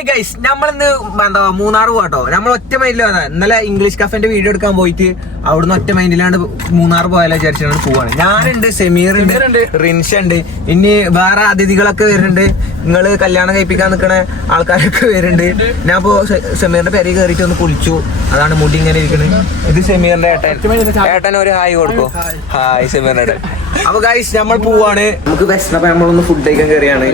Hi guys നമ്മളിന്ന് എന്താ മൂന്നാർ പോകട്ടോ നമ്മൾ ഒറ്റ മൈൻഡിൽ വന്നത്. ഇന്നലെ ഇംഗ്ലീഷ് കഫേന്റെ വീഡിയോ എടുക്കാൻ പോയിട്ട് അവിടുന്ന് ഒറ്റ മൈൻഡിലാണ്ട് മൂന്നാർ പോയാലോ വിചാരിച്ചിട്ടാണ് പോവാണ്. ഞാനുണ്ട് സെമീർ ഉണ്ട് റിൻഷ ഉണ്ട്. ഇനി വേറെ അതിഥികളൊക്കെ വരുന്നുണ്ട്. നിങ്ങൾ കല്യാണം കഴിപ്പിക്കാൻ നിൽക്കണ ആൾക്കാരൊക്കെ വരുന്നുണ്ട്. ഞാൻ ഇപ്പോ സെമീറിന്റെ പെരയിൽ കയറിയിട്ട് ഒന്ന് കുളിച്ചു. അതാണ് മുടി ഇങ്ങനെ ഇരിക്കുന്നത് ഇത് സെമീറിന്റെ ഏട്ടൻ. ഏട്ടൻ ഒരു ഹായ് കൊടുക്കോ. ഹായ് സെമീറിന്റെ ഏട്ടൻ. അപ്പൊ ഗൈസ് നമ്മൾ പോവാണ്. നമുക്ക് വിശന്നപ്പോ നമ്മളൊന്ന് ഫുഡ് കഴിക്കാൻ കയറിയാണ്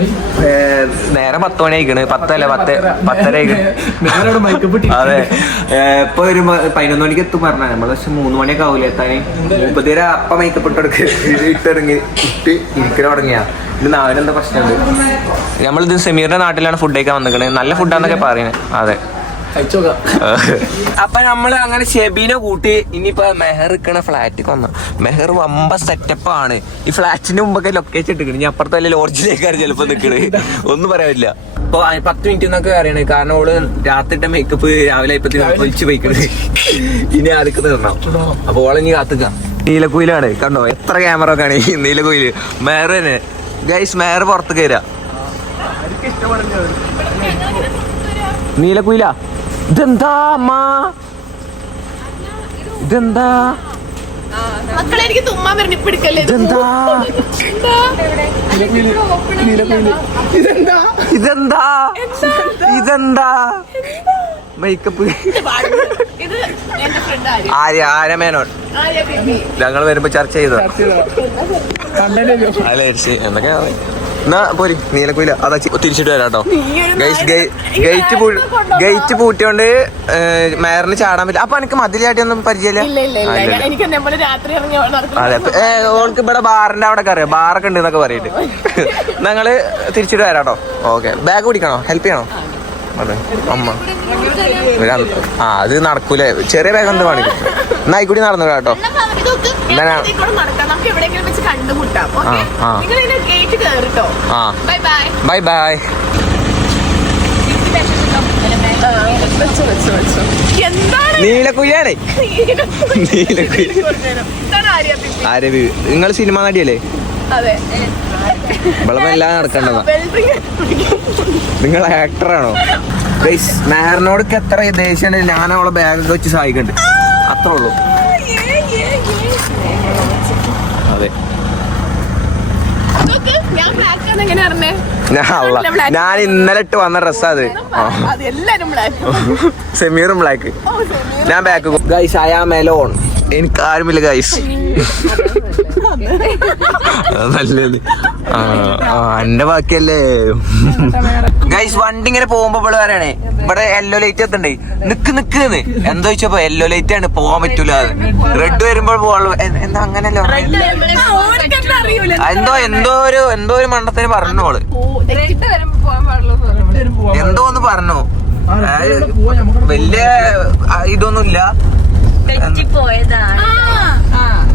നേരെ പത്ത് മണി ആയിക്കണ് പത്തല്ല പത്ത്? പത്തര അതെ. ഇപ്പൊ ഒരു പതിനൊന്ന് മണിക്ക് എത്തും പറഞ്ഞ നമ്മൾ പക്ഷെ മൂന്ന് മണിയൊക്കെ ആവൂല എത്താന്. മുപ്പത്തേര അപ്പ മേക്കപ്പ് ഇട്ടെടുക്ക് ഇട്ടിറങ്ങി ഇട്ട് ഇരിക്കണ തുടങ്ങിയ. ഇത് നാവിന് എന്താ പ്രശ്നമുണ്ട്? നമ്മളിത് സമീറിന്റെ നാട്ടിലാണ് ഫുഡ് കഴിക്കാൻ വന്നിക്കണേ. നല്ല ഫുഡാന്നൊക്കെ പറയുന്നത് അതെ. അപ്പൊ നമ്മൾ അങ്ങനെ ഷെബീനെ കൂട്ടി ഇനിയിപ്പോ മെഹർ ഇക്കണ ഫ്ലാറ്റ് വന്നു. മെഹർ വമ്പ സെറ്റപ്പ് ആണ്. ഈ ഫ്ലാറ്റിന്റെ മുമ്പൊക്കെ ലൊക്കേഷൻ ഇട്ടിക്കണ് ഞാൻ അപ്പുറത്തെ വല്ല ലോഡ്ജിലേക്കാണ് ചിലപ്പോ നിക്കണ്. ഒന്നും പറയാനില്ല അപ്പൊ പത്ത് മിനിറ്റ് എന്നൊക്കെ അറിയണേ കാരണം ഓൾ രാത്രിത്തെ മേക്കപ്പ് രാവിലെ ഒലിച്ചു പോയിക്കണ്. ഇനി ആദ്യക്ക് തീർന്നു അപ്പൊ ഓളെ ഇനി കാത്തുക നീലക്കുയിലാണ്. കണ്ടോ? എത്ര ക്യാമറ ഒക്കെ ആണ് ഈ നീലക്കുയിൽ. മെഹർ തന്നെ. ഗൈസ് മെഹർ പുറത്ത് കയറാ നീലക്കുയില? ഇതെന്താ അമ്മ ഇതെന്താ മക്കളെ എനിക്ക് തുമ്മാൻ ഇതെന്താ? ഇതെന്താ? ഇതെന്താ? ഇതെന്താ മേക്കപ്പ് ആര്യ ആര്യ ആര്യ മേനോൻ. ആര്യ ബേബി. ഞങ്ങൾ വരുമ്പോ ചർച്ച ചെയ്തോ അല്ലേ എന്തൊക്കെയാ എന്നാ പോരി. നീലക്കുയില. അതാ തിരിച്ചിട്ട് വരാം കേട്ടോ ഗേറ്റ് ഗേറ്റ് പൂട്ടിയോണ്ട് മേറിന് ചാടാൻ പറ്റില്ല. അപ്പൊ എനിക്ക് പരിചയമില്ല? ഇറങ്ങി അവിടെ നടക്കും അതെ ഓൾക്ക് ഇവിടെ ബാറിന്റെ അവിടെ അറിയാം. ബാറൊക്കെ ഉണ്ട് എന്നൊക്കെ പറയിട്ട്. ഞങ്ങൾ തിരിച്ചിട്ട് വരാട്ടോ. കേട്ടോ ഓക്കെ. ബാഗ് പിടിക്കണോ ഹെൽപ്പ് ചെയ്യണോ? അതെ. അമ്മ. ആ അത് നടക്കൂലേ. ചെറിയ ബാഗ് എന്ത് കാണിക്കും. എന്നാ കൂടി നടന്നു കേട്ടോ ബൈ ബൈ നീലക്കുയിലാണേ നീലക്കുയിൽ ആര്യ നിങ്ങൾ സിനിമ നടിയല്ലേ? എല്ലാം നടക്കേണ്ടതാ. നിങ്ങൾ ആക്ടറാണോ മെഹറിനോടൊക്കെ എത്ര ദേഷ്യം ഞാൻ അവളെ ബാഗൊക്കെ വെച്ച് സഹായിക്കണ്ട്. അത്രേ ഉള്ളൂ. അതെ. ഞാൻ ഇന്നലെ ഇട്ട് വന്ന ഡ്രസ്സാ അത്. സെമീറും ബ്ലാക്ക് ഞാൻ back guys I am alone എനിക്ക് ആരുമില്ല ഗൈസ് നല്ലത്. എന്റെ ബാക്കിയല്ലേ? ഗൈസ് വണ്ടി ഇങ്ങനെ പോകുമ്പോ ഇവിടെ പറയണേ ഇവിടെ യെല്ലോ ലൈറ്റ് എത്തണ്ടേ. നിക്ക് നിക്ക് എന്താ വെച്ചപ്പോ യെല്ലോ ലൈറ്റ് ആണ് പോകാൻ പറ്റൂല റെഡ് വരുമ്പോൾ പോവാളൂ എന്താ അങ്ങനല്ലോ എന്തോ എന്തോ ഒരു എന്തോ ഒരു മണ്ടത്തിന് പറഞ്ഞോൾ എന്തോ ഒന്ന് പറഞ്ഞു. വലിയ ഇതൊന്നുമില്ല.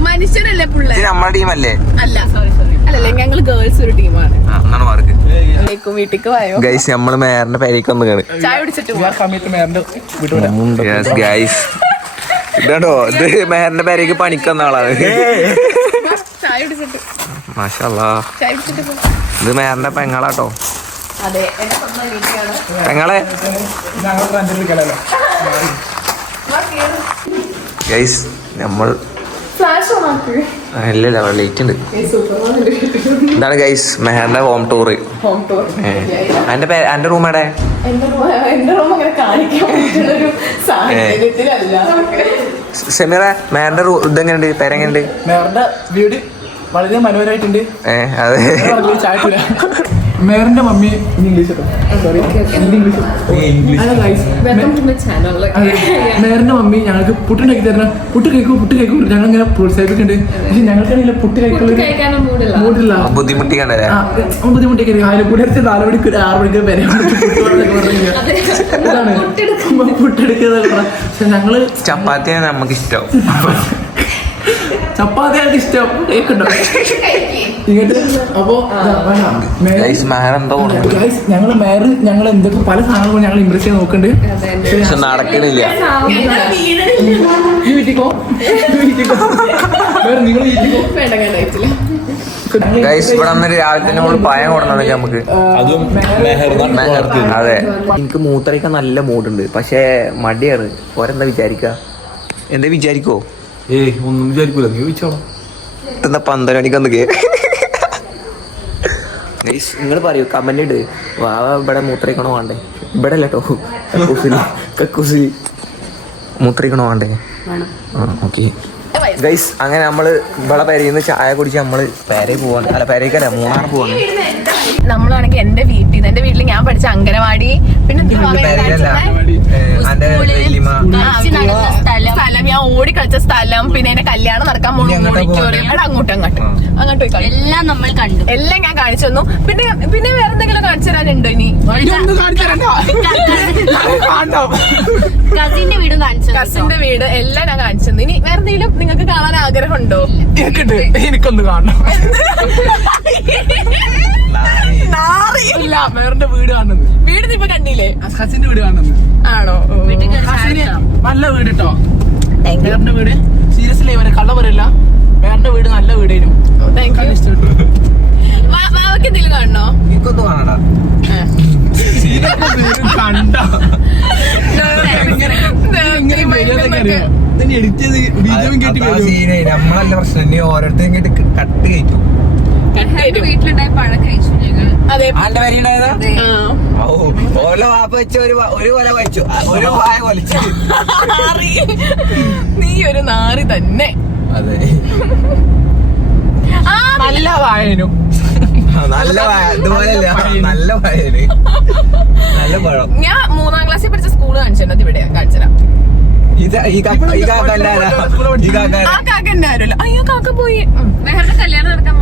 മനുഷ്യരല്ലേ ഇത് പിള്ളേർ നമ്മുടെ ടീമല്ലേ? അല്ല. അല്ലല്ലേ ഞങ്ങൾ ഗേൾസ് ഒരു ടീമാണ്. എന്നാണ് മാർക്ക് വീട്ടിക്ക് പോയോ? ഗൈസ് നമ്മൾ മേറിന്റെ പേരേക്ക് വന്ന് കാണും ചായ കുടിച്ചിട്ട് പോവാം. ഗൈസ് ഇതാണ്ടോ ഇത് മേറിന്റെ പേരേക്ക് പണിക്ക് വന്ന ആളാണ്. മാഷല്ലാ. ഇത് മേറിന്റെ പെങ്ങളാട്ടോ. പെങ്ങളെ. ഗൈസ് നമ്മൾ ലേറ്റ് ഉണ്ട്. ഇതാണ് ഗൈസ് മെഹറിന്റെ ഹോം ടൂർ ഹോം ടൂർ എന്റെ പേര് എന്റെ റൂം സെമീറ മേറിന്റെ റൂ ഇതെങ്ങനെയുണ്ട് പേരെങ്ങനെയുണ്ട് വീട് വളരെ മനോഹരമായിട്ടുണ്ട്. ഏഹ് അതെ. മേറിന്റെ mummy English sorry English hello guys മേറിന്റെ mummy ഞങ്ങൾക്ക് പുട്ടുണ്ടാക്കി തരണം പുട്ട് കേൾക്കും പുട്ട് കേൾക്കും ഞങ്ങൾ ഇങ്ങനെ പ്രോത്സാഹിപ്പിക്കുന്നുണ്ട് പക്ഷെ ഞങ്ങൾക്കാണെങ്കിൽ പുട്ട് കഴിക്കുള്ള മൂടില്ല. ആ, അവൻ ബുദ്ധിമുട്ടിക്കരുത് അതിന് കൂടെ അടുത്ത് നാല് മണിക്ക് ഒരു ആറ് മണിക്ക് വരെ പുട്ടെടുക്കുക പക്ഷെ ഞങ്ങൾ ചപ്പാത്തിയാണ് നമുക്ക് ഇഷ്ടം ചപ്പാത്തിയാണ് ഇഷ്ടം കേക്കുണ്ടോ? ഇങ്ങോട്ട് അപ്പോ ഞങ്ങൾ മേറ് ഞങ്ങൾ എന്തൊക്കെ പല സാധനങ്ങളും ഞങ്ങൾ ഇമ്പ്രസ് ചെയ്ത് നോക്കുന്നുണ്ട് പക്ഷെ നടക്കണില്ല. ഗൈസ് ഇവിടെ രാവിലെ തന്നെ നമ്മൾ പയം കൊടുക്കണം നമുക്ക്. അതും എനിക്ക് മൂത്രയ്ക്കാൻ നല്ല മൂടുണ്ട്. പക്ഷേ മടിയാണ്. ഓരെന്താ വിചാരിക്ക? എന്താ വിചാരിക്കോ? ഏയ് ഒന്നും വിചാരിക്കൂല. നീ ചോദിച്ചോളാം എന്താ പന്തര കേ ഗൈസ് നിങ്ങൾ പറയൂ കമന്റ് ഇട്. വാ ഇവിടെ മൂത്രയ്ക്കണോ വേണ്ടേ? ഇവിടെ അല്ല കേട്ടോ കക്കൂസിൽ കക്കൂസിൽ മൂത്രയ്ക്കണോ വേണ്ടേ? ആ ഓക്കെ ഗൈസ് അങ്ങനെ നമ്മൾ ഇവിടെ പേരയിൽ നിന്ന് ചായ കുടിച്ച് നമ്മൾ പേരയിൽ പോവാണ്. അല്ല പേരയ്ക്കല്ല മൂന്നാർ പോവാണ്. നമ്മളാണെങ്കിൽ എന്റെ വീട്ടിൽ നിന്ന് എന്റെ വീട്ടിൽ ഞാൻ പഠിച്ച അംഗനവാടി പിന്നെ സ്ഥലം ഞാൻ ഓടി കളിച്ച സ്ഥലം പിന്നെ എന്റെ കല്യാണം നടക്കാൻ പോകുന്ന അങ്ങോട്ടാ ഓഡിറ്റോറിയം അവിടെ അങ്ങോട്ട് അങ്ങോട്ടും. അങ്ങോട്ട് പോയി. എല്ലാം നമ്മൾ കണ്ടു. എല്ലാം ഞാൻ കാണിച്ചു തന്നു. പിന്നെ പിന്നെ വേറെ എന്തെങ്കിലും കാണിച്ചു തരാനുണ്ടോ ഇനി? കസിന്റെ വീട് കാണിച്ചു കസിന്റെ വീട് എല്ലാം ഞാൻ കാണിച്ചു തന്നു. ഇനി വേറെ എന്തെങ്കിലും നിങ്ങൾക്ക് കാണാൻ ആഗ്രഹമുണ്ടോ? എനിക്കൊന്ന് കാണണം. ഇല്ല വേറെ വീട് കാണുന്നത്? വീട് നീ ഇപ്പൊ കണ്ടില്ലേ? ഹസിന്റെ വീട് കാണുന്നത്. ആണോ? ഹസിന് നല്ല വീട് കേട്ടോ വേറെ വീട്? സീരിയസ്ലി ഇവരെ? കള്ള പറയില്ല വേറെ വീട്? നല്ല വീടേനും. മാവക്ക് എന്തെങ്കിലും കാണണോ? എനിക്കൊന്നും കാണണ്ട കണ്ട ഇങ്ങനെ വരികയെന്നൊക്കെ അറിയോ? ഇതിന് edit ചെയ്ത് ബീജവും കേട്ടി അതാ വരും. scene. നമ്മളല്ല പ്രശ്നം. ഇനി ഓരോരുത്തരും കേട്ട് കട്ട് കഴിക്കും വീട്ടിലുണ്ടായ പഴം കഴിച്ചു ഞങ്ങൾ അതെ. ആന്റെ വരി ഉണ്ടായതാ? ആ. ഓ ഓരോ വാപ്പ വെച്ച് ഒരു വ- ഒരു കൊല വെച്ചു ഒരു വായ കൊലിച്ചു നാറി. നീ ഒരു നാറി തന്നെ. അതെ. നല്ല വായനു. നല്ല ഇതുപോലെയല്ല. നല്ല വായന നല്ല പഴം. ഞാൻ മൂന്നാം ക്ലാസ്സിൽ പഠിച്ച സ്കൂൾ കാണിച്ചിട്ടുണ്ട് ഇവിടെ കാണിച്ചരാം അയ്യോ കാക്ക പോയി. വേറെ കല്യാണം നടക്കാൻ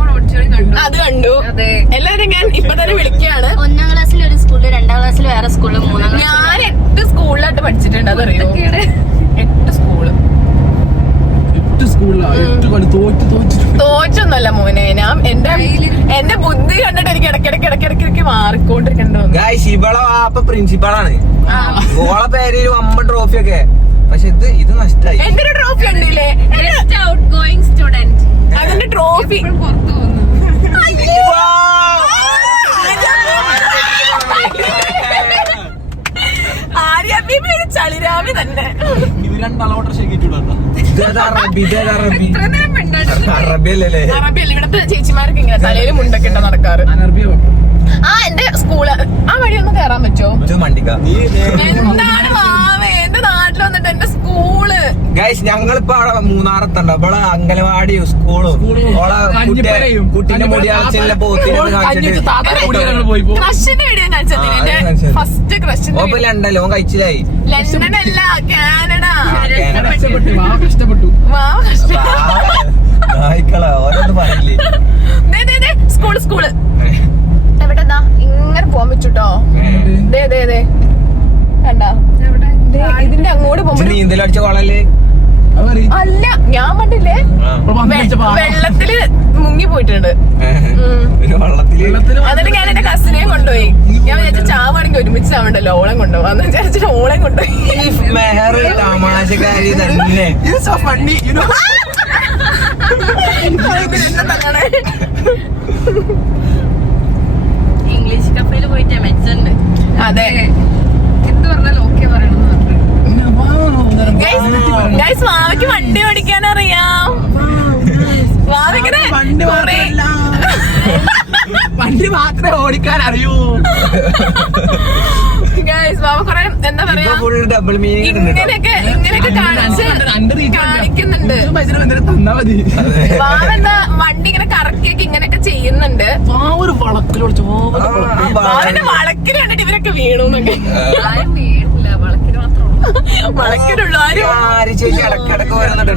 അത് കണ്ടു. അതെ. എല്ലാവരും ഞാൻ ഇപ്പൊ തന്നെ വിളിക്കുകയാണ്. ഒന്നാം ക്ലാസ്സിൽ ഒരു സ്കൂളിൽ രണ്ടാം ക്ലാസ്സിൽ വേറെ സ്കൂളിൽ മൂന്നാം ഞാൻ എട്ട് സ്കൂളിലായിട്ട് പഠിച്ചിട്ടുണ്ട് അതറിയോ? എട്ട് സ്കൂൾ. എട്ട് എട്ട് കളി തോറ്റ് തോറ്റ് തോറ്റൊന്നല്ല മോനെ ഞാൻ എന്റെ എന്റെ ബുദ്ധി കണ്ടിട്ട് എനിക്ക് ഇടയ്ക്കിടയ്ക്ക് ഇടയ്ക്കിടയ്ക്ക് മാറിക്കൊണ്ടിരിക്കണ്ടോ ഇവളെ പ്രിൻസിപ്പാളാണ് ഓളെ പേരിൽ അമ്മ ട്രോഫി ഒക്കെ. പക്ഷെ ഇത് ഇത് നഷ്ടായി. എന്റെ ഒരു ട്രോഫി ഉണ്ടില്ലേ ഔട്ട് ഗോയിങ് സ്റ്റുഡന്റ് അതിന്റെ ട്രോഫി പുറത്തു വന്നു ആര്യ ബീബി ഒരു ചളിരാവി തന്നെ. ഇത് രണ്ടാളോട്ടർ അറബിയല്ല? ഇവിടുത്തെ ചേച്ചിമാർക്ക് ഇങ്ങനെ തലയിൽ മുണ്ടൊക്കെ ഇട്ട നടക്കാറ്. അനർബിയോ ആ എന്റെ സ്കൂൾ. ആ വഴി ഒന്ന് കയറാൻ പറ്റുമോ? ഇത് മണ്ടിക്ക. എന്താണ് മാവേ എന്റെ നാട്ടിൽ വന്നിട്ട് ഗൈസ് ഞങ്ങളിപ്പോ അവിടെ മൂന്നാറത്തുണ്ട്. അവളെ അംഗനവാടിയും സ്കൂളും ഓളെ കുട്ടിയെ കഞ്ഞിപ്പരയും. കുട്ടിന്റെ മുടി അളച്ചില്ല പോത്തിനെ കാണിച്ചിട്ട്. താത്താരെ കൂടി ഞങ്ങൾ പോയി പോകും ക്രഷിന്റെ വീഡിയോ കാണിച്ചത് ആ, അത് എന്റെ കാണിച്ചത്. ഫസ്റ്റ് ലണ്ടല്ലോ ഓൻ കഴിച്ചില്ലായി ലണ്ടൻ അല്ല കാനഡ കഷ്ടപ്പെട്ടു. വാ കഷ്ടപ്പെട്ടു. വാവ്, കഷ്ടം. നായിക്കളാ ഓരോന്ന് പറയില്ലേ. ദേ, ദേ, ദേ, സ്കൂൾ സ്കൂൾ. എവിടെ ഇങ്ങനെ പോവാൻ പറ്റൂട്ടോ? ദേ ദേ ദേ. കണ്ടാ? ദേ, ഇതിന്റെ അങ്ങോട്ട് പോകുമ്പോ നീന്തലടിച്ച കൊളല്ലേ? അല്ല ഞാൻ പാവം. വെള്ളത്തിൽ മുങ്ങി പോയിട്ടുണ്ട്. എന്നിട്ട് ഞാൻ എന്റെ കസിനെയും കൊണ്ടുപോയി. ഞാൻ വിചാരിച്ച ചാവാണെങ്കിൽ ഒരുമിച്ച് ചാവണ്ടല്ലോ ഓളം കൊണ്ടുപോകാം. എന്ന് വിചാരിച്ചിട്ട് ഓളം കൊണ്ടുപോയി? ഇംഗ്ലീഷ് കഫേയിൽ പോയിട്ട് മെച്ചുണ്ട്. അതെ എന്ത് പറഞ്ഞാലും ഓക്കെ പറയണം പിന്നെ വാ, ഒന്നര വാ. ഗൈസ് മാവയ്ക്ക് വണ്ടി ഓടിക്കാൻ അറിയാം. മാവിങ്ങനെ വണ്ടി. വണ്ടി മാത്രമേ ഓടിക്കാൻ അറിയൂ. ഗൈസ് മാവ കൊറേ എന്താ പറയാ? ഫുൾ ഡബിൾ മീനിങ് ഉണ്ട് കേട്ടോ. ഇങ്ങനെയൊക്കെ ഇങ്ങനെയൊക്കെ കാണിച്ച് കാണിക്കുന്നുണ്ട്. മാവ എന്താ വണ്ടി ഇങ്ങനെ കറക്കിയൊക്കെ ഇങ്ങനെയൊക്കെ ചെയ്യുന്നുണ്ട്. ആ ഒരു വളക്കിലോട് കണ്ടിട്ട് ഇവരൊക്കെ വീണു എന്നൊക്കെ. ആരും? ചേച്ചി ഇടക്കിടക്ക് വരുന്നുണ്ട്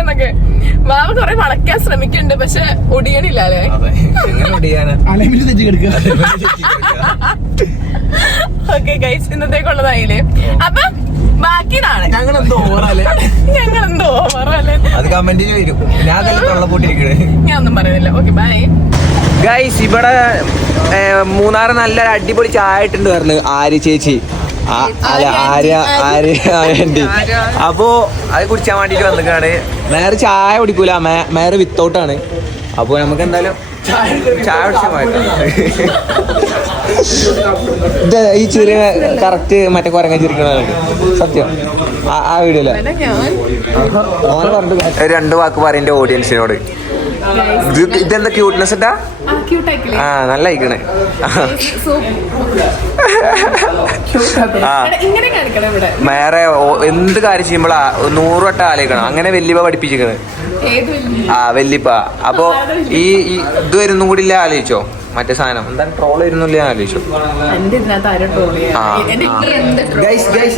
എന്നൊക്കെ. മാവ കൊറേ വളക്കാൻ ശ്രമിക്കുന്നുണ്ട് പക്ഷെ ഒടിയണില്ല അല്ലേ? ഓക്കെ ഗൈസ് ഇന്നത്തേക്കുള്ളതായില്ലേ? അപ്പൊ ബാക്കി നാളെ ഞങ്ങൾ എന്തോ ഓറല്ലേ ഞങ്ങൾ എന്തോ അത് കമന്റിൽ വരും. ഞാൻ ഞാൻ ഒന്നും പറയുന്നില്ല. ഓക്കെ ബൈ ഗൈസ് ഇവിടെ മൂന്നാറ് നല്ല അടിപൊളി ചായ ഇട്ടുണ്ട് പറഞ്ഞു ആര്യ ചേച്ചി. അല്ല ആര്യ ആര്യ ആര്യണ്ട് അപ്പോ അത് കുടിച്ചാൻ വേണ്ടിട്ട് വന്നിക്കാണ്. മേയർ ചായ കുടിക്കൂല മേ- മേയർ വിത്തൗട്ടാണ്. അപ്പൊ നമുക്ക് എന്തായാലും ചായ ഇത് ഈ ചെറിയ കറക്റ്റ് മറ്റേ കുരങ്ങ ചിരിക്കണ സത്യം. ആ- വീഡിയോയിൽ. ഓനെ രണ്ട് വാക്ക് പറയന്റെ ഓഡിയൻസിനോട് ഇതെന്താ ക്യൂട്ട്നെസ് ഇട്ടാ? ആ നല്ല അയക്കണേ വേറെ എന്ത് കാര്യം ചെയ്യുമ്പോഴാ നൂറ് വട്ടം ആലോചിക്കണം. അങ്ങനെ വല്യപ്പ പഠിപ്പിച്ചിരിക്കണ്. ആ വല്യപ്പ. അപ്പൊ ഈ ഇത് വരുന്നും കൂടി ഇല്ല ആലോചിച്ചോ? മറ്റേ സാധനം. എന്താ ട്രോൾ വരുന്നില്ല ആലോചിച്ചു? ആരോ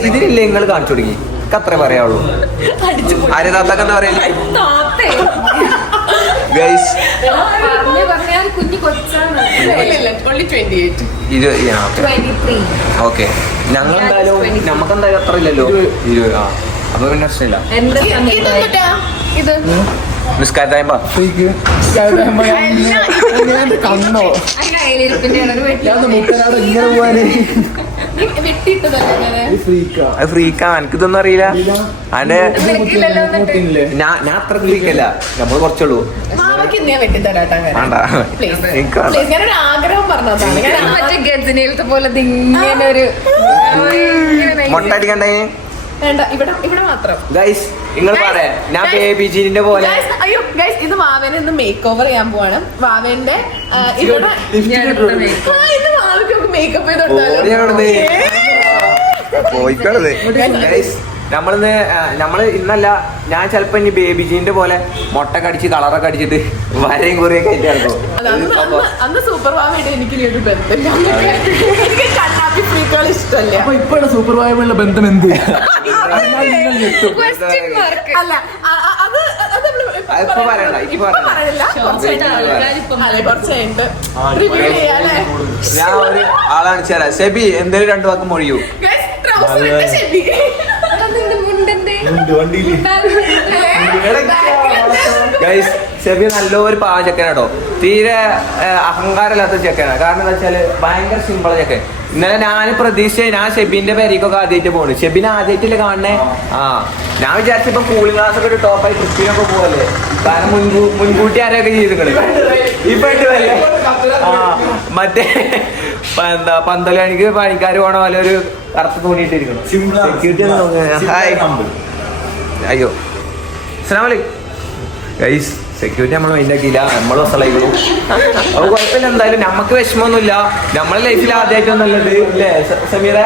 ഇതിലില്ല നിങ്ങൾ കാണിച്ചു തുടങ്ങി അത്ര പറയാവുള്ളൂ. താത്താക്ക് എന്താ പറയല്ലേ ഗൈസ് ഓക്കെ ഞങ്ങൾ എന്തായാലും നമുക്ക് എന്തായാലും അത്ര ഇല്ലല്ലോ ഇരുപത് ആ. അപ്പൊ പിന്നെ പ്രശ്നമില്ല. എന്റെ ഇതെന്തുട്ടാ? ഇത് നിസ്കാരത്തായമ്പ കണ്ണോ? കയ്യിലിരിപ്പിന്റെ ഒരു ഞാൻ മുട്ടനാട് ഇങ്ങനെ പോവാന്. നീ വെട്ടിയിട്ടതല്ലേ ഇങ്ങനെ? ഫ്രീക്കാ എനിക്കിതൊന്നും ഫ്രീക്കാ എനിക്ക് ഇതൊന്നും അറിയില്ല. അന്റെ ഞാൻ ഞാൻ അത്ര ഫ്രീക്കല്ല നമ്മൾ കുറച്ചുള്ളൂ. മാമയ്ക്ക് ഇന്ന് ഞാൻ വെട്ടിത്തരാട്ടാ അങ്ങനെ. വേണ്ട. Please. എനിക്ക് വേണ്ട. Please, ഞാനൊരു ആഗ്രഹം പറഞ്ഞതാണ്. ഞാൻ ആ- മറ്റേ പോലെ ഇങ്ങനെ ഒരു മുട്ട അടിക്കണ്ടേ? വേണ്ട ഇവിടെ ഇവിടെ മാത്രം. ഗൈസ് നിങ്ങൾ പറയാ. ഞാൻ ബേബി ജീനിന്റെ പോലെ. അയ്യോ ഗൈസ് ഇത് വാവേനെ ഇന്ന് മേക്ക് ഓവർ ചെയ്യാൻ പോവാണ്. വാവേന്റെ ആ, ഇവിടെ മേക്കപ്പ് ചെയ്ത് പോയിക്കണത് നമ്മളിന്ന് നമ്മൾ ഇന്നല്ല ഞാൻ ചെലപ്പോ ഇനി ബേബി ജീന്റെ പോലെ മുട്ട കടിച്ച് കളറൊക്കെ അടിച്ചിട്ട് വരയും കുറിയൊക്കെ ആയിട്ട് ഇറങ്ങും. അന്ന് സൂപ്പർ എനിക്ക് ഇഷ്ടമല്ല. അപ്പൊ സൂപ്പർ ബന്ധം എന്ത്? ക്വസ്റ്റ്യൻ മാർക്ക് അല്ല അത് ഞാൻ ഒരു ആളാണ് ചേരാ സെബി എന്തേലും രണ്ടു വാക്കും മൊഴിയൂ. Guys, trouser ഇട്ട ശരി. അതിന്റെ മുണ്ടെന്തേ ഗൈസ് സെബി നല്ലൊരു പാവ ചെക്കനാട്ടോ തീരെ അഹങ്കാരമില്ലാത്ത ചെക്കനാണ് കാരണം എന്താ വെച്ചാൽ ഭയങ്കര സിമ്പിൾ ചെക്കൻ. ഇന്നലെ ഞാൻ പ്രതീക്ഷിച്ച ഞാൻ ഷെബിന്റെ പേരേക്കൊക്കെ ആദ്യമായിട്ട് പോകുന്നു ഷെബിനെ ആദ്യമായിട്ടില്ല കാണണേ? ആ. ഞാൻ വിചാരിച്ചു ഇപ്പൊ കൂളിംഗ് ക്ലാസ് ഒക്കെ ഒരു ടോപ്പായി ക്രിസ്ത്യനൊക്കെ പോകല്ലേ കാരണം മുൻകൂ മുൻകൂട്ടി ആരെയൊക്കെ ചെയ്തിക്കണ്. ഇപ്പൊ ആ. മറ്റേ എന്താ പന്തൽ പന്തലാണിക്ക് പണിക്കാർ പോണ പോലെ ഒരു കറുത്ത തോന്നിയിട്ടിരിക്കണം സെക്യൂരിറ്റി അയ്യോ. അസ്സലാമു അലൈക്കും. ഗൈസ് സെക്യൂരിറ്റി നമ്മൾ മൈൻഡാക്കിയില്ല നമ്മൾ സ്ഥലമായിരുന്നു അപ്പൊ കുഴപ്പമില്ല എന്തായാലും നമുക്ക് വിഷമമൊന്നുമില്ല. നമ്മളെ ലൈഫിൽ ആദ്യമായിട്ടൊന്നല്ലത് ഇല്ലേ? സമീറ?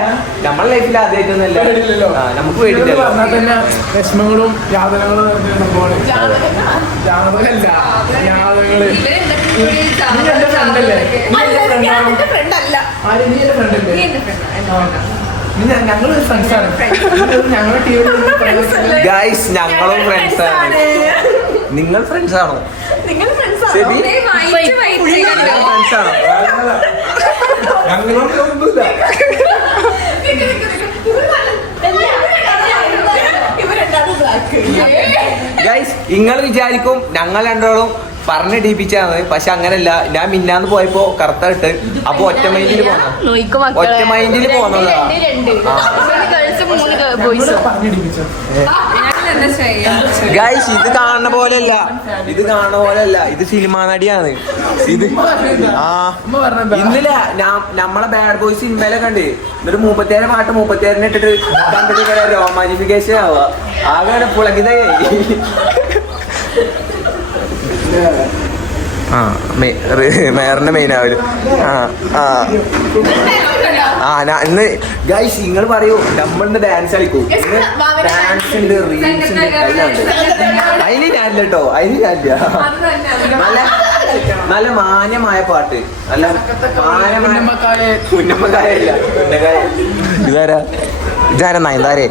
നമ്മളെ ലൈഫിൽ ആദ്യമായിട്ടൊന്നല്ല നമുക്ക് വേണ്ടിയിട്ടില്ല പറഞ്ഞാൽ തന്നെ വിഷമങ്ങളും യാതനകളും ഫ്രണ്ട്സാണ് ഞങ്ങളുടെ ടീമിൽ ഗൈസ് ഞങ്ങളും ഫ്രണ്ട്സ് ആണ്. നിങ്ങൾ ഫ്രണ്ട്സ് ആണോ? നിങ്ങൾ ഫ്രണ്ട്സ് ശരി. ഫ്രണ്ട്സ് ആണോ? ഗൈസ് നിങ്ങൾ വിചാരിക്കും ഞങ്ങൾ രണ്ടോളും പറഞ്ഞ് ഡീപ്പിച്ചാണ് പക്ഷെ അങ്ങനല്ല. ഞാൻ മിന്നാന്ന് പോയപ്പോ കറുത്ത ഇട്ട് അപ്പൊ ഒറ്റ മൈൻഡിൽ പോന്ന ഒറ്റ മൈൻഡിൽ പോണതാ ഗേൾസ് മൂന്ന് ബോയ്സ് പറഞ്ഞിടിപ്പിച്ചോ ഗൈസ് ഇത് കാണുന്ന പോലെയല്ല. ഇത് കാണുന്ന പോലെയല്ല. ഇത് സിനിമാ നടിയാണ്. ഇത് ആ. അമ്മ ഇന്നലെ ഞാൻ- നമ്മളെ ബാഡ് ബോയ്സ് ഇന്നലെ കണ്ട്. എന്നിട്ട് മുപ്പത്തേഴ് പാട്ട് മൂപ്പത്തിയാറിനെ ഇട്ടിട്ട് കണ്ടിട്ട് രോമാനിഫിക്കേഷൻ ആവുക. ആകെ പുളകിതേ ആ മേറിന്റെ മെയിൻ ആവൽ. ആ ആ. ആ ഇന്ന് ഗൈസ് നിങ്ങൾ പറയൂ നമ്മളിന്ന് ഡാൻസ് കളിക്കൂ. ഡാൻസ് ഉണ്ട് റീൽസ് ഉണ്ട് അതിന് ഞാനില്ല കേട്ടോ അതിന് ഞാനില്ല. നല്ല നല്ല മാന്യമായ പാട്ട്. നല്ല മാന്യമായ ഉന്നമ്മക്കായെ കുന്നമ്മക്കായല്ല കുന്നക്കായ ഇതാരാ? ഇതാരാ നയൻതാരേ?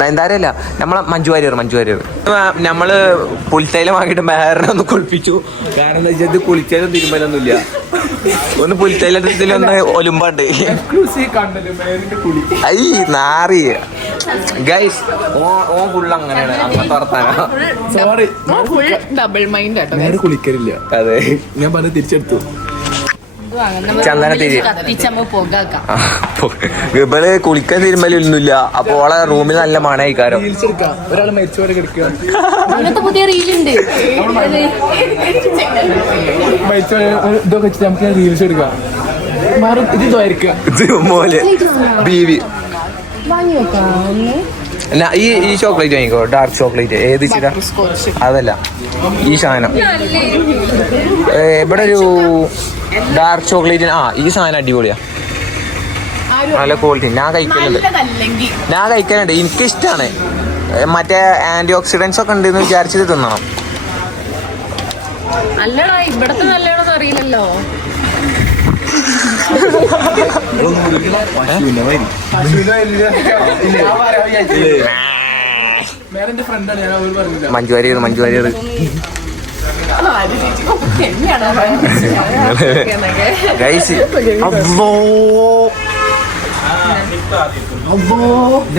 നയൻതാരല്ല നമ്മളെ മഞ്ജു വാര്യർ മഞ്ജു വാര്യർ. നമ്മൾ പുൽത്തൈലം വാങ്ങിയിട്ട് മേഹറിനെ ഒന്ന് കുളിപ്പിച്ചു. കാരണം എന്താ വെച്ചാൽ ഇത് കുളിച്ചാലും തിരുമ്പലൊന്നുമില്ല ഒന്ന് പുൽത്തൈലത്തിലൊന്ന് ഒലുമ്പാണ്ട്. ഐ നാറി. ഗൈസ് ഓ ഓ ഫുള്ള് അങ്ങനെയാണ്. അങ്ങനത്തെ വർത്താനം. സോറി ഡബിൾ മൈൻഡ് കുളിക്കലില്ല. അതെ. ഞാൻ പറഞ്ഞ് തിരിച്ചെടുത്തു. ചന്ദനത്തിരി ഇവൾ കുളിക്കാൻ തിരുമ്പലൊന്നുമില്ല അപ്പൊ ഓളെ റൂമിൽ നല്ല മണയിക്കാരോ. പുതിയ റീലുണ്ട്. മരിച്ചവരെ ഇതൊക്കെ വെച്ചിട്ട് നമുക്ക് റീൽസ് എടുക്കാം ബീവി ഈ ഈ ചോക്ലേറ്റ് വാങ്ങിക്കോ? Dark chocolate. ഏത് അതല്ല. ഈ സാധനം. ഇവിടെ ഒരു ഡാർക്ക് ചോക്ലേറ്റ് ആ ഈ സാധനം അടിപൊളിയാ. നല്ല ക്വാളിറ്റി ഞാൻ കഴിക്കലുണ്ട്. ഞാൻ കഴിക്കലുണ്ട്. എനിക്ക് ഇഷ്ടമാണ് മറ്റേ ആന്റി ഓക്സിഡൻസ് ഒക്കെ ഉണ്ടെന്ന് വിചാരിച്ചിട്ട് തിന്നണം. അല്ലടാ ഇവിടത്തെ നല്ലതാണെന്ന് അറിയില്ലല്ലോ. വേറെ എന്റെ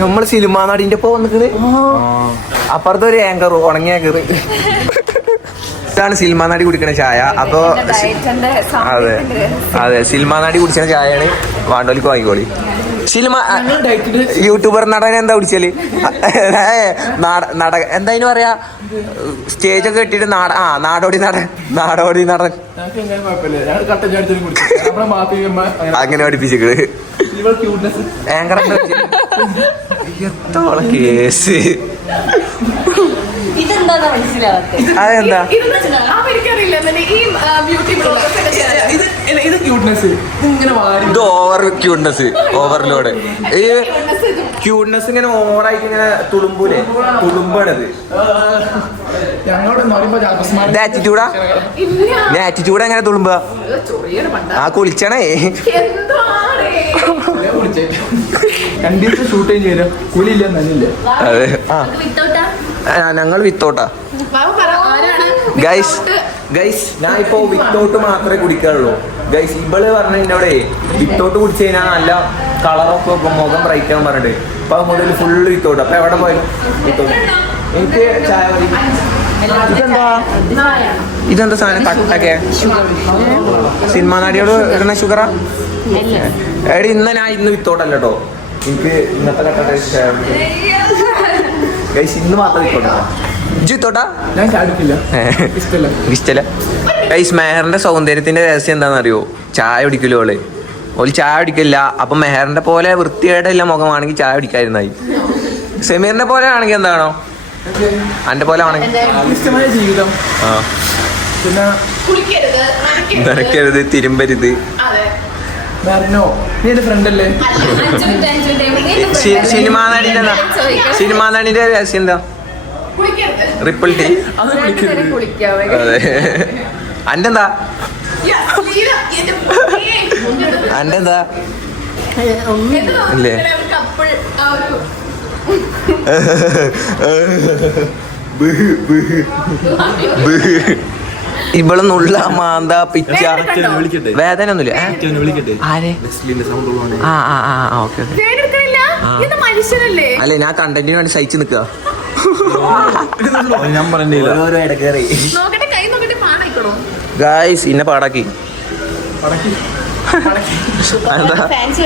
ഫ്രണ്ടാണ് സിനിമ നടിന്റെ ഒപ്പം വന്നിട്ട് അപ്പുറത്തെ ഒരു ആങ്കർ ഉണങ്ങിയ ആങ്കർ ഇതാണ് സിനിമാ നാടി കുടിക്കണ ചായ. അപ്പൊ അതെ അതെ സിനിമാ നാടി കുടിക്കുന്ന ചായയാണ് വാണ്ടോലിക്ക് വാങ്ങിക്കോളി. സിനിമ യൂട്യൂബർ നടൻ എന്താ കുടിച്ചാൽ? നാട നട എന്താ പറയാ? സ്റ്റേജ് ഒക്കെ കെട്ടിട്ട് നാട ആ നാടോടി നടൻ നാടോടി നടൻ. അങ്ങനെ പഠിപ്പിച്ചിട്ട് എത്തോളെ കേസ്. അതെന്താ? ഇത് ഇത് ക്യൂട്ട്നെസ് ഇങ്ങനെ വാരി ഇത് ഓവർ ക്യൂട്ട്നെസ് ഓവർലോഡ് ഈ ക്യൂട്ട്നെസ് ഇങ്ങനെ ഓവറായിട്ട് ഇങ്ങനെ തുളുമ്പൂലേ? തുളുമ്പാണത്. ആറ്റിറ്റ്യൂഡാ ഞാൻ ആറ്റിറ്റ്യൂഡ് എങ്ങനെ തുളുമ്പ ആ കുളിച്ചണേ. രണ്ടീസ് ഷൂട്ട് നല്ലില്ല അതെ. ആ, ഞങ്ങൾ വിത്തോട്ടാ ഗൈസ് ഗൈസ് ഞാൻ ഇപ്പോ വിത്തൗട്ട് മാത്രമേ കുടിക്കാറുള്ളൂ. ഗൈസ് ഇവൾ പറഞ്ഞ എന്നോടെ വിത്തൗട്ട് കുടിച്ചു കഴിഞ്ഞാൽ നല്ല കളറൊക്കെ വെക്കും മുഖം ബ്രൈറ്റ് ആവാൻ പറഞ്ഞിട്ട്. അപ്പൊ മുതൽ ഫുള്ള് വിത്തൗട്ട്. അപ്പൊ എവിടെ പോയി? എനിക്ക് ചായ മതി. ഇതെന്താ? സാധനം? കട്ടൊക്കെ? സിനിമ നടിയോട് ഇടുന്ന ഷുഗറാ എടി ഇന്ന് ഞാൻ ഇന്ന് വിത്തോട്ടല്ല കേട്ടോ എനിക്ക് ഇന്നത്തെ കട്ട ഗൈസ് ഇന്ന് മാത്രം വിത്തോട്ടാ ഇജ്ജ് ഇഷ്ടല്ല. ഗൈസ് മെഹറിന്റെ സൗന്ദര്യത്തിന്റെ രഹസ്യം എന്താണെന്നറിയോ? ചായ കുടിക്കലോ ഓൾ? ഓൽ ചായ കുടിക്കില്ല. അപ്പൊ മെഹറിന്റെ പോലെ വൃത്തികേടില്ല മുഖമാണെങ്കിൽ ചായ കുടിക്കാതിരുന്നായി. സെമീറിന്റെ പോലെ ആണെങ്കിൽ എന്താണോ? അന്റെ പോലെ ആണെങ്കിൽ ജീവിതം. ആ. നനയ്ക്കരുത്. തിരുമ്പരുത്. സിനിമാ നടിന്റെ സിനിമാ നടിന്റെ രഹസ്യം എന്താ? റിപ്പിൾ ടി അത് അതെ. അന്റെ എന്താ അന്റെ എന്താ ഇല്ലേ? ഇവളൊന്നുള്ള മാന്ത പിച്ച. വിളിക്കട്ടെ. വേദന ഒന്നുമില്ല വിളിക്കട്ടെ. ആരെ? നെസ്ലിന്റെ സൗണ്ട് ആ ആ ആ ഓക്കെ അല്ലേ ഇത് മനുഷ്യനല്ലേ? അല്ലെ ഞാൻ കണ്ടന്റിന് വേണ്ടി സഹിച്ചു നിക്കുക ഞാൻ പറഞ്ഞില്ല ഗായ്സ് ഇന്നെ പാടാക്കി.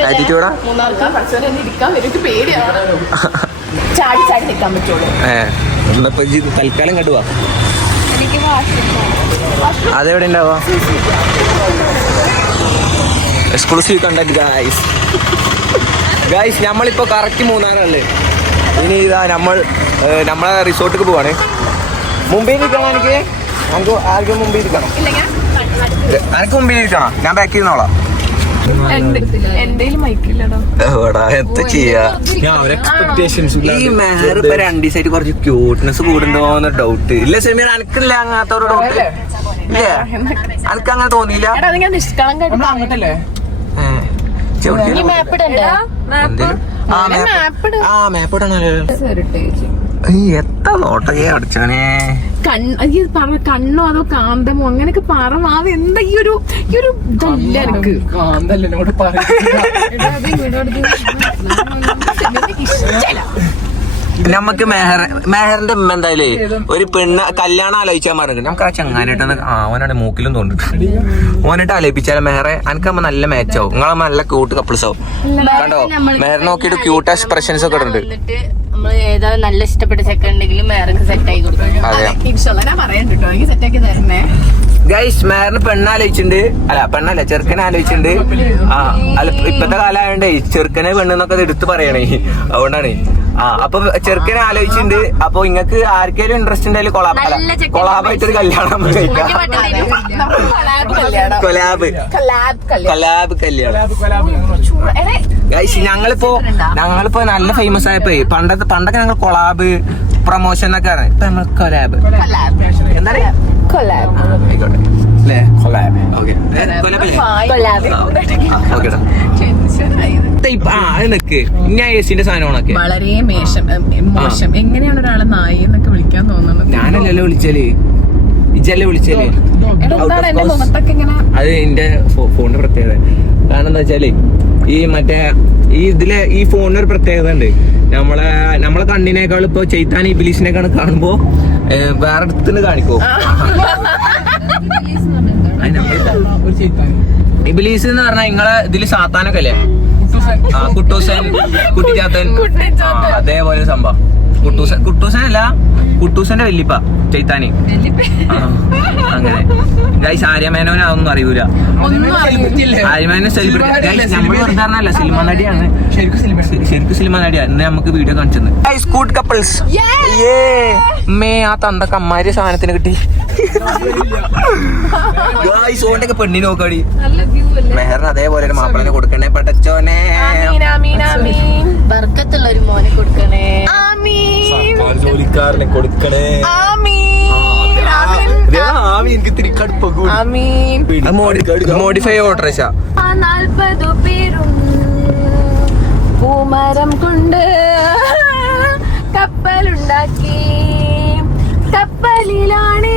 ആറ്റിറ്റ്യൂഡാ തൽക്കാലം കണ്ടുവാ അതെവിടെ ഉണ്ടാവാ എക്സ്ക്ലൂസീവ് കണ്ടന്റ് ഗായ്സ് ഗായ്സ് നമ്മളിപ്പോ കറക്റ്റ് മൂന്നാറല്ലേ? ഇനി ഇതാ നമ്മൾ നമ്മളെ റിസോർട്ടിൽ പോവാണ്. മുംബൈയിൽ നിൽക്കണം എനിക്ക്? നമുക്ക് ആർക്കും മുംബൈ നിൽക്കണം എനിക്ക് മുംബൈയിൽ നിൽക്കണം ഞാൻ ബാക്ക് ചെയ്യുന്നോളാം എന്റെ മൈക്കില്ലടോ എവിടാ ചെയ്യാ? ഞാൻ ഒരു എക്സ്പെക്ടേഷൻസ് ഈ മെഹർ ഇപ്പൊ രണ്ട് ദിവസമായിട്ട് കുറച്ച് ക്യൂട്ട്നെസ് കൂടുണ്ടോന്ന് ഡൗട്ട് ഇല്ല സെമീർ അനക്കില്ല അങ്ങനത്തെ ഒരു ഡൗട്ട് ഇല്ലേ? അനക്ക് അങ്ങനെ തോന്നിയില്ല? എടാ അത് ഞാൻ നിഷ്കളങ്കായിട്ട് നമ്മൾ അങ്ങോട്ടല്ലേ? ആ മാപ്പ്. ആ മാപ്പ് ഇടണല്ലോ ഈ എത്ര അടിച്ചാനേ കണ്ണ് ഈ പറ കണ്ണോ അതോ കാന്തമോ അങ്ങനെയൊക്കെ പറ അത് എന്താ ഈ ഒരു ഈ ഒരു ഇതല്ല എനിക്ക്? കാന്തല്ല എന്നോട് എടാ, അത് ഇങ്ങോട്ട് എടുത്ത് എനിക്ക് ഇഷ്ടല്ല നമുക്ക് മെഹർ മെഹറിന്റെ ഉമ്മ എന്തായാലേ ഒരു പെണ്ണ് കല്യാണം ആലോചിച്ചാൽ പറഞ്ഞു നമുക്ക് ആ ചങ്ങാനായിട്ടൊന്ന് ആ ഓനാണ് മൂക്കിലും തോന്നിട്ട് ഓനായിട്ട് ആലോചിപ്പിച്ചാൽ മെഹറെ എനിക്കമ്മ നല്ല മാച്ചാവും നിങ്ങളെ നല്ല ക്യൂട്ട് കപ്പിൾസ് ആവും. കണ്ടോ? മെഹർ നോക്കിയിട്ട് ക്യൂട്ട് എക്സ്പ്രഷൻസ് ഒക്കെ ഉണ്ട് എന്നിട്ട് നമ്മൾ ഏതാ നല്ല ഇഷ്ടപ്പെട്ട ചെക്കൻ മേറക്ക് സെറ്റ് ആയി കൊടുക്കും. ഗൈസ് മെഹറിന് പെണ്ണാലോചിച്ചിട്ടുണ്ട് അല്ല പെണ്ണല്ല ചെറുക്കനെ ആലോചിച്ചിട്ടുണ്ട് ആ അല്ല ഇപ്പത്തെ കാലമായോണ്ടേ ചെറുക്കനെ പെണ്ണെന്നൊക്കെ എടുത്ത് പറയണേ. അതുകൊണ്ടാണ്. ആ അപ്പൊ ചെറുക്കനെ ആലോചിച്ചിട്ടുണ്ട് അപ്പൊ ഇങ്ങക്ക് ആർക്കേലും ഇൻട്രസ്റ്റ് ഉണ്ടായാലും കൊളാബ് ചെക്കനെ കൊളാബായിട്ടൊരു കല്യാണം കൊലാബ് കല്യാണം. കൊലാബ്. കല്യാണം. ഗൈസ് ഞങ്ങളിപ്പോ ഞങ്ങളിപ്പോ നല്ല ഫേമസ് ആയപ്പോ പണ്ടത്തെ പണ്ടൊക്കെ ഞങ്ങൾ കൊളാബ് പ്രൊമോഷൻ എന്നൊക്കെ ആണ് ഇപ്പൊ നമ്മൾ കൊലാബ്. എന്താ പറയാ കൊലാബ്. ആയിക്കോട്ടെ. അല്ലേ? കൊലാബ്. ഓക്കെ. ഓക്കെ. ആ ഞാൻ എസിന്റെ സാധനമാണൊക്കെ. വളരെ മേശം മോശം. എങ്ങനെയാണ് ഒരാളെ നായി എന്നൊക്കെ വിളിക്കാൻ തോന്നുന്നത്? ഞാനല്ലല്ലോ വിളിച്ചൽ. ഇജല്ലേ വിളിച്ചൽ. അത് എന്റെ ഫോണിന്റെ പ്രത്യേകത. കാരണം എന്താ വെച്ചാൽ ഈ മറ്റേ ഈ ഇതിലെ ഈ ഫോണിന് ഒരു പ്രത്യേകത ഉണ്ട്. നമ്മളെ നമ്മളെ കണ്ണിനേക്കാൾ ഇപ്പൊ ചൈത്താൻ ഇബിലീസിനെക്കാണ് കാണുമ്പോ വേറെ അടുത്തുനിന്ന് കാണിക്കോ. ഇബിലീസ് എന്ന് പറഞ്ഞാൽ നിങ്ങളെ ഇതിൽ സാത്താനൊക്കെ അല്ലേ? ആ കുട്ടൂസൻ കുട്ടിച്ചാത്തൻ അതേപോലെ സംഭവം. കുട്ടൂസൻ കുട്ടൂസനല്ല കുട്ടൂസന്റെ വല്യപ്പ ചൈത്താനി. അങ്ങനെ. ഗൈസ് ആര്യമേനോനെ അതൊന്നും അറിയൂല. ആര്യമേനോ സെലിബ്രിറ്റി നമ്മൾ വെറുതെ സിനിമ നടിയാണ്. ശരിക്കും സിനിമ നടിയാണ്. ഇന്ന് നമുക്ക് വീഡിയോ കാണിച്ചത് ഗൈസ് ഗുഡ് കപ്പിൾസ് മേ ആ തന്ത കമ്മാരി സാധനത്തിന് കിട്ടി. ഗൈസ് ഓണ്ടൊക്കെ പെണ്ണിന് നോക്കാടി. നല്ല വ്യൂ അല്ലേ? മെഹറിന് അതേപോലെ ഒരു മാപ്പിളനെ കൊടുക്കണേ പടച്ചോനെ ബർക്കത്തുള്ള ഒരു മോനെ കൊടുക്കണേ. ആമീൻ. ജോലിക്കാരനെ കൊടുക്കണേ. മോഡിഫൈ ഓട്ടർഷ ആ നാൽപ്പതു പേരും. പൂമരം കൊണ്ട് കപ്പലുണ്ടാക്കി. കപ്പലിലാണ്.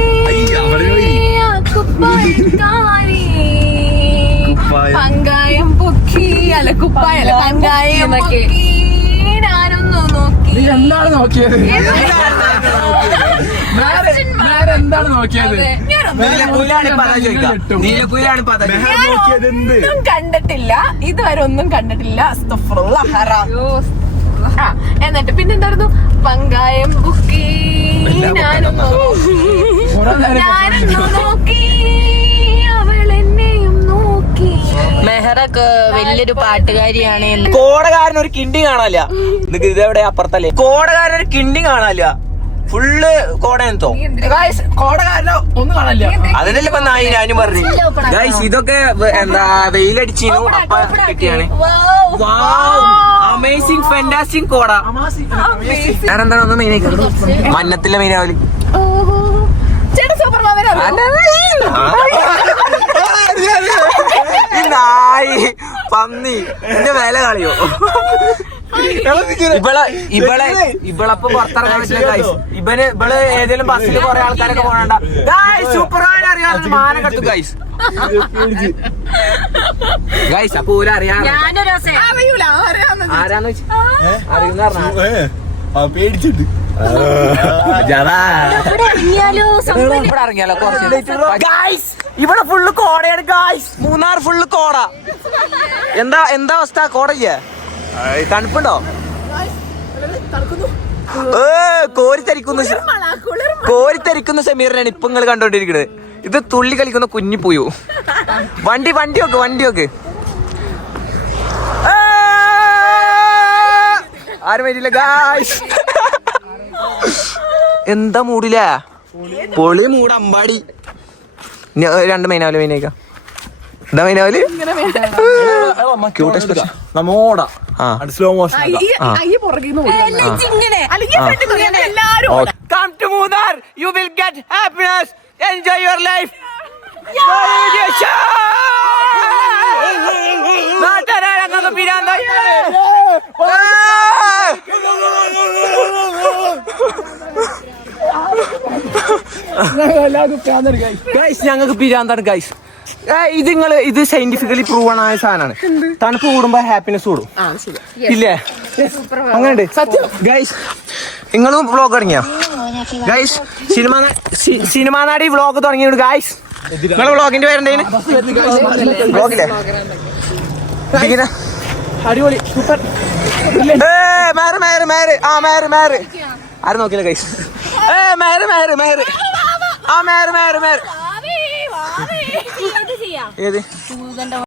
പങ്കായം പൊക്കി അല്ല കുപ്പായ പങ്കായം പൊക്കി. നീ എന്താണ് നോക്കിയത്? എന്താണ് നോക്കിയത്? ഒന്നും കണ്ടിട്ടില്ല. ഇതുവരെ ഒന്നും കണ്ടിട്ടില്ല. എന്നിട്ട് പിന്നെന്തായിരുന്നു? പങ്കായം ബുക്കി. ഞാനും നോക്കി. മെഹറൊക്കെ വലിയൊരു പാട്ടുകാരിയാണ് കോടകാരൻ ഒരു കിണ്ടി കാണാനില്ല. നിനക്ക് ഇതെവിടെ അപ്പുറത്തല്ലേ? കോടകാരൻ ഒരു കിണ്ടി കാണാനില്ല. ഫുള്ള് കോടയെന്തോ കോടകാരനോ ഒന്നും കാണില്ല അതിനല്ലേ ഇപ്പൊ നായി ഞാനും പറഞ്ഞു. ഗൈസ് ഇതൊക്കെ എന്താ വെയിലടിച്ചിരുന്നു. അപ്പൊ കിട്ടിയാണ്. അമേസിംഗ് ഫെന്റാസ്റ്റിംഗ് കോട. വേറെന്താണ് ഒന്ന് മെയിനായി മന്നത്തിലെ മെയിനാവലി ഓ, ചേട്ടാ സൂപ്പർ നായി പന്നി. എന്റെ വില കളിയോ? ഇവളെ ഇവളെ ഇവളപ്പൊ പുറത്തിറങ്ങാൻ പറ്റില്ല ഗൈസ് ഇവന് ഇവൾ ഏതെങ്കിലും ബസ്സിൽ കുറെ ആൾക്കാരൊക്കെ പോകണ്ട സൂപ്പർ അറിയാതെ മാനം കെട്ടു ഗൈസ് ഗൈസ് അപ്പൊ ഊര് അറിയാവുന്നത് ആരാന്ന് വെച്ച് അറിയുന്ന പേടിച്ചിട്ട്. ഇവിടെ ഫുള്ള് കോടയാണ് ഗായ്സ് മൂന്നാർ ഫുള്ള് കോട. എന്താ എന്താ അവസ്ഥ? കോടയ്യ തണുപ്പുണ്ടോ? ഏ കോരിത്തരിക്കുന്ന കോരി കോരിത്തരിക്കുന്ന സമീറിനാണ് ഇപ്പൊ നിങ്ങൾ കണ്ടോണ്ടിരിക്കുന്നത് ഇത് തുള്ളി കളിക്കുന്ന കുഞ്ഞിപ്പൂയോ വണ്ടി വണ്ടി നോക്ക് വണ്ടി നോക്ക്! ആരും വരില്ല ഗായ്സ് എന്താ മൂടില്ലേ? പൊളി മൂട് അമ്പാടി. രണ്ട് മൈനാവൽ മൈനേക്കാം എന്താ മൈനാവൽ നമ്മോടാ സ്ലോ മോഷൻ പുറകിന്ന് ഇങ്ങനെ. യു വിൽ ഗെറ്റ് എല്ലാരും എൻജോയ് യുവർ to ഗൈസ് ഞങ്ങൾക്ക് പിരാന്താണ് ഗൈസ് ഇത് നിങ്ങൾ ഇത് സയന്റിഫിക്കലി പ്രൂവ് ആയ സാധനമാണ്. തണുപ്പ് കൂടുമ്പോ ഹാപ്പിനെസ് കൂടും. ഇല്ലേ? അങ്ങനെ സത്യം. ഗൈസ് നിങ്ങളും വ്ളോഗ് തുടങ്ങിയോ ഗൈസ് സിനിമ സിനിമാ നാടി വ്ളോഗ് തുടങ്ങിയുണ്ട് ഗൈസ് നിങ്ങൾ വ്ളോഗിന്റെ പേരെന്തേന് വ്ളോഗില്ലേ ഇങ്ങനെ. അടിപൊളി. സൂപ്പർ മേര് മേര് മേര് ആ മേര് മേര് ആരും നോക്കില്ല ഗൈസ് ഏ മേര് മേര് മേര് ആ മേര് മേര് മേര് ഏത്?